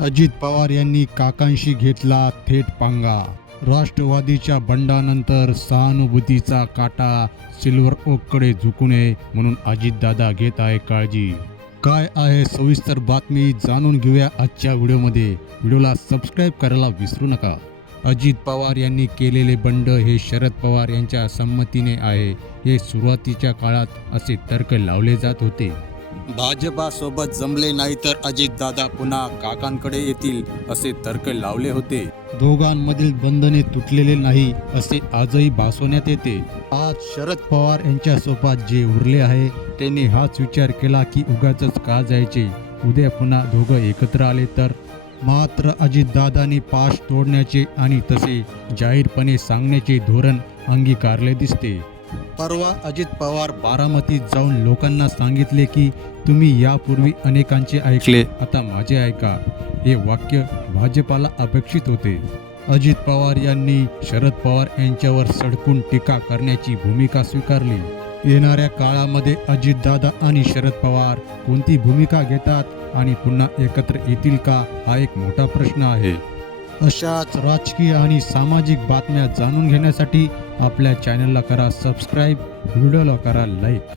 अजित पवार यांनी काकांशी घेतला थेट पांगा. राष्ट्रवादीच्या बंडानंतर सहानुभूतीचा काटा सिल्वर ओककडे झुकू नये म्हणून अजितदादा घेत आहे काळजी. काय आहे सविस्तर बातमी जाणून घेऊया आजच्या व्हिडिओमध्ये. व्हिडिओला सबस्क्राईब करायला विसरू नका. अजित पवार यांनी केलेले बंड हे शरद पवार यांच्या संमतीने आहे. हे सुरुवातीच्या काळात असे तर्क लावले जात होते. भाजपासोबत जमले नाही तर अजितदादा पुन्हा काकांकडे येतील असे तर्क लावले होते. दोघांमधील बंधने तुटलेले नाही असे आजही भासवण्यात येते. आज शरद पवार यांच्या सोबत जे उरले आहे त्यांनी हाच विचार केला की उगाच का जायचे? उद्या पुन्हा दोघं एकत्र आले तर? मात्र अजितदादांनी पाश तोडण्याचे आणि तसे जाहीरपणे सांगण्याचे धोरण अंगीकारले दिसते. परवा अजित पवार बारामतीत जाऊन लोकांना सांगितले की तुम्ही यापूर्वी अनेकांचे ऐकले. आता माझे ऐका. हे वाक्य भाजपाला अपेक्षित होते. अजित पवार यांनी शरद पवार यांच्यावर सडकून टीका करण्याची भूमिका स्वीकारली. येणाऱ्या काळामध्ये अजितदादा आणि शरद पवार कोणती भूमिका घेतात आणि पुन्हा एकत्र येतील का हा एक मोठा प्रश्न आहे. अशाच राजकीय आणि सामाजिक बातम्या जाणून घेण्यासाठी आपल्या चॅनलला करा सबस्क्राईब व्हिडिओला करा लाईक